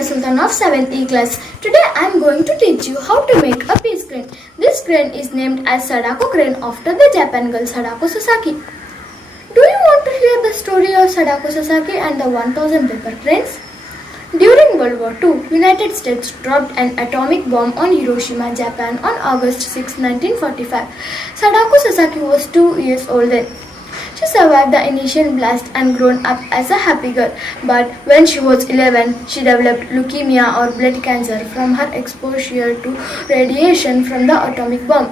Mia Sultan of 7th E class. Today I am going to teach you how to make a peace crane. This crane is named as Sadako Crane after the Japan girl Sadako Sasaki. Do you want to hear the story of Sadako Sasaki and the 1000 paper cranes? During World War II, United States dropped an atomic bomb on Hiroshima, Japan on August 6, 1945. Sadako Sasaki was 2 years old then. She survived the initial blast and grown up as a happy girl, but when she was 11, she developed leukemia or blood cancer from her exposure to radiation from the atomic bomb.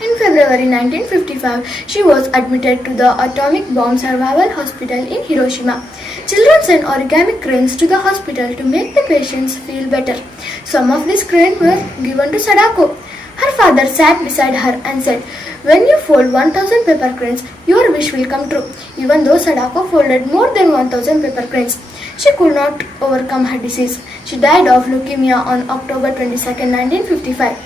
In February 1955, she was admitted to the Atomic Bomb Survival Hospital in Hiroshima. Children sent origami cranes to the hospital to make the patients feel better. Some of these cranes were given to Sadako. Her father sat beside her and said, "When you fold 1000 paper cranes, your wish will come true." Even though Sadako folded more than 1000 paper cranes, she could not overcome her disease. She died of leukemia on October 22, 1955.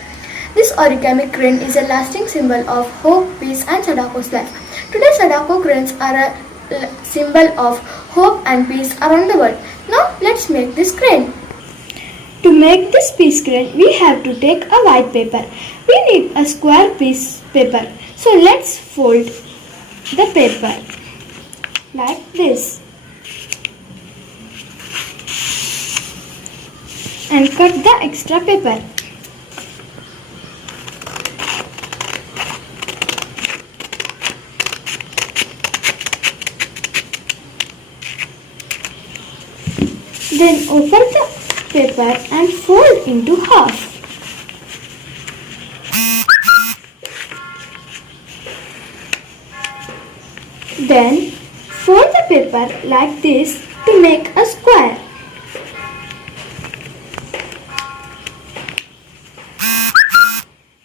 This origami crane is a lasting symbol of hope, peace and Sadako's life. Today Sadako cranes are a symbol of hope and peace around the world. Now let's make this crane. To make this peace crane, we have to take a white paper. We need a square piece paper. So let's fold the paper like this and cut the extra paper. Then open the paper and fold into half. Then fold the paper like this to make a square.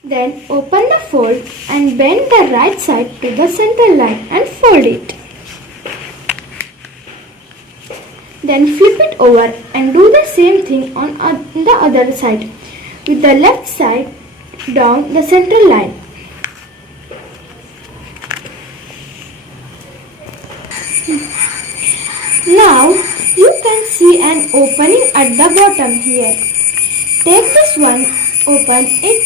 Then open the fold and bend the right side to the center line and fold it. Then flip it over and do the same thing on the other side with the left side down the center line. Now you can see an opening at the bottom here. Take this one, open it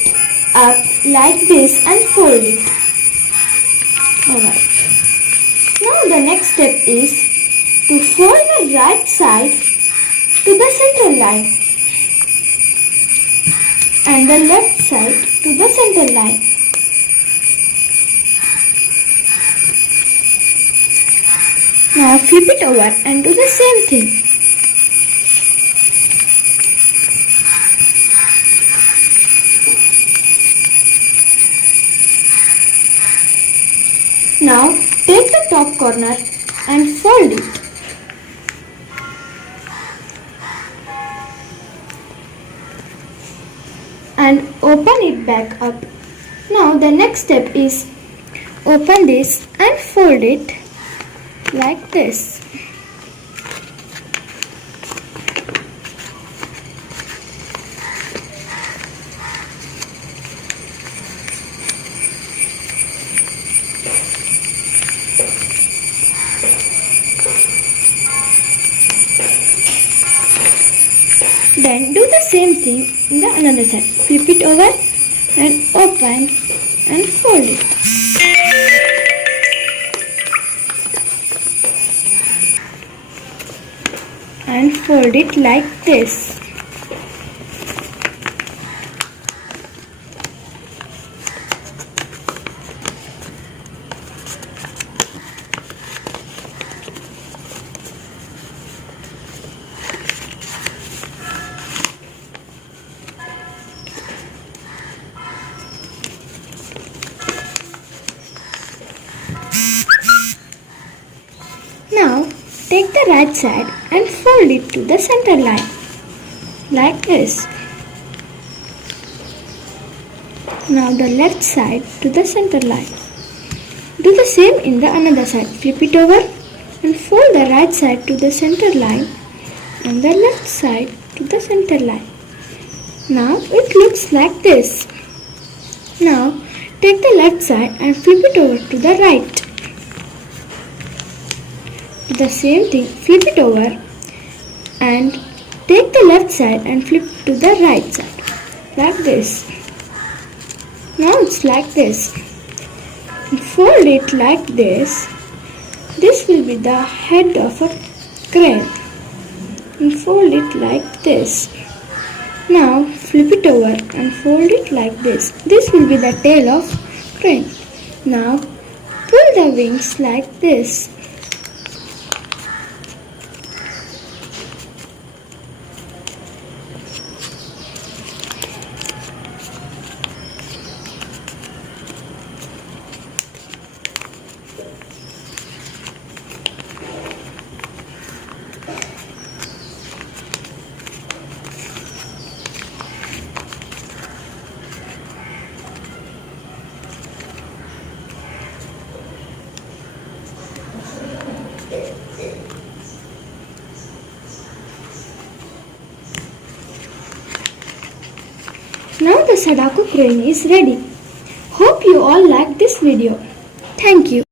up like this and fold it. Alright. Now the next step is to fold the right side to the center line and the left side to the center line. Now flip it over and do the same thing. Now take the top corner and fold it. And open it back up. Now the next step is open this and fold it like this. Then do the same thing in the another side. Flip it over and open and fold it. And fold it like this. Now take the right side and fold it to the center line like this. Now the left side to the center line. Do the same in the another side. Flip it over and fold the right side to the center line and the left side to the center line. Now it looks like this. Now take the left side and flip it over to the right. Do the same thing, flip it over and Take the left side and flip to the right side, like this. Now it's like this. And fold it like this. This will be the head of a crane. And fold it like this. Now flip it over and fold it like this. This will be the tail of crane. Now pull the wings like this. Now the Sadako crane is ready. Hope you all liked this video. Thank you.